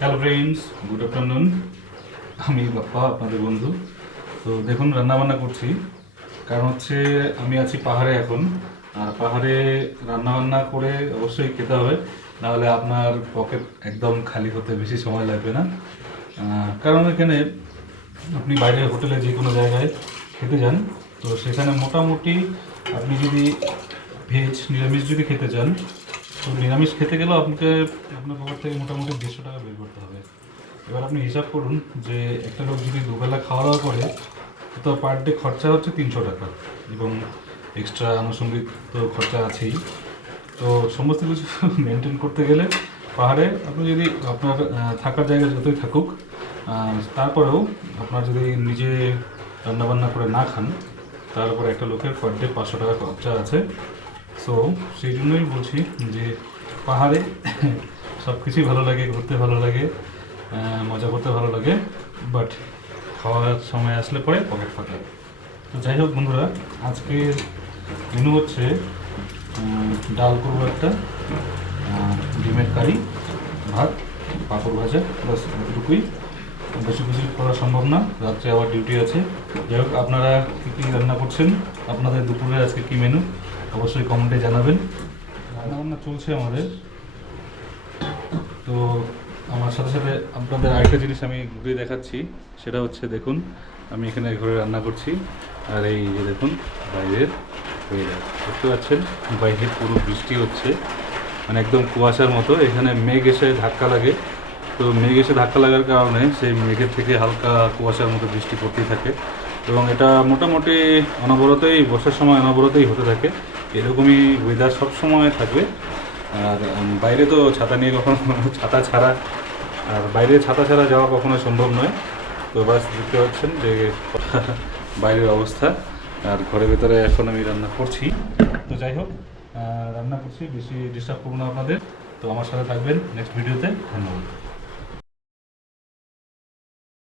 Hello friends, good afternoon. আমি বাপ্পা, আপনাদের বন্ধু। তো দেখুন, রান্নাবান্না করছি। কারণ হচ্ছে আমি আছি পাহাড়ে এখন। আর পাহাড়ে রান্নাবান্না করে অবশ্যই খেতে হবে, নাহলে আপনার পকেট একদম খালি হতে বেশি সময় লাগবে না। কারণ এখানে আপনি বাইরের হোটেলে যে কোনো জায়গায় খেতে যান, তো সেখানে মোটামুটি আপনি যদি ভেজ নিরামিষ যদি খেতে চান, তো নিরামিষ খেতে গেলেও আপনাকে আপনার পকেট থেকে মোটামুটি 150 টাকা বের করতে হবে। এবার আপনি হিসাব করুন যে একটা লোক যদি দুবেলা খাওয়া দাওয়া করে, তো পার ডে খরচা হচ্ছে 300 টাকা, এবং এক্সট্রা আনুষঙ্গিক তো খরচা আছেই। তো সমস্ত কিছু মেনটেন করতে গেলে পাহাড়ে আপনি যদি আপনার থাকার জায়গা যতই থাকুক, তারপরেও আপনার যদি নিজে রান্নাবান্না করে না খান, তার উপরে একটা লোকের পার ডে 500 টাকা খরচা আছে। সো সেই জন্যই বলছি যে পাহাড়ে সব কিছুই ভালো লাগে, ঘুরতে ভালো লাগে, মজা করতে ভালো লাগে, বাট খাওয়ার সময় আসলে পরে পকেট ফাঁকা। তো যাই হোক বন্ধুরা, আজকের মেনু হচ্ছে ডাল করবো একটা, ডিমের কারি, ভাত, পাঁপড় ভাজা, বাস এতটুকুই। বেশি কিছু করা সম্ভব না, রাত্রে আবার ডিউটি আছে। যাই হোক, আপনারা কী কী রান্না করছেন, আপনাদের দুপুরে আজকে কী মেনু, অবশ্যই কমেন্টে জানাবেন। রান্নাবান্না চলছে আমাদের। তো আমার সাথে সাথে আপনাদের আরেকটা জিনিস আমি ঘুরে দেখাচ্ছি, সেটা হচ্ছে দেখুন, আমি এখানে ঘরে রান্না করছি, আর এই যে দেখুন বাইরের ওয়েদার দেখতে পাচ্ছেন, বাইরে পুরো বৃষ্টি হচ্ছে, মানে একদম কুয়াশার মতো। এখানে মেঘ এসে ধাক্কা লাগে, তো মেঘ এসে ধাক্কা লাগার কারণে সেই মেঘের থেকে হালকা কুয়াশার মতো বৃষ্টি পড়তেই থাকে, এবং এটা মোটামুটি অনবরতই বর্ষার সময় অনবরতই হতে থাকে। এরকমই ওয়েদার সব সময় থাকবে। আর বাইরে তো ছাতা নিয়ে কখনো ছাতা ছাড়া, আর বাইরে ছাতা ছাড়া যাওয়া কখনো সম্ভব নয়। তো বাস দেখতে পাচ্ছেন যে বাইরের অবস্থা, আর ঘরের ভেতরে এখন আমি রান্না করছি। তো যাই হোক, রান্না করছি, বেশি ডিস্টার্ব করবো না আপনাদের। তো আমার সাথে থাকবেন নেক্সট ভিডিওতে। ধন্যবাদ।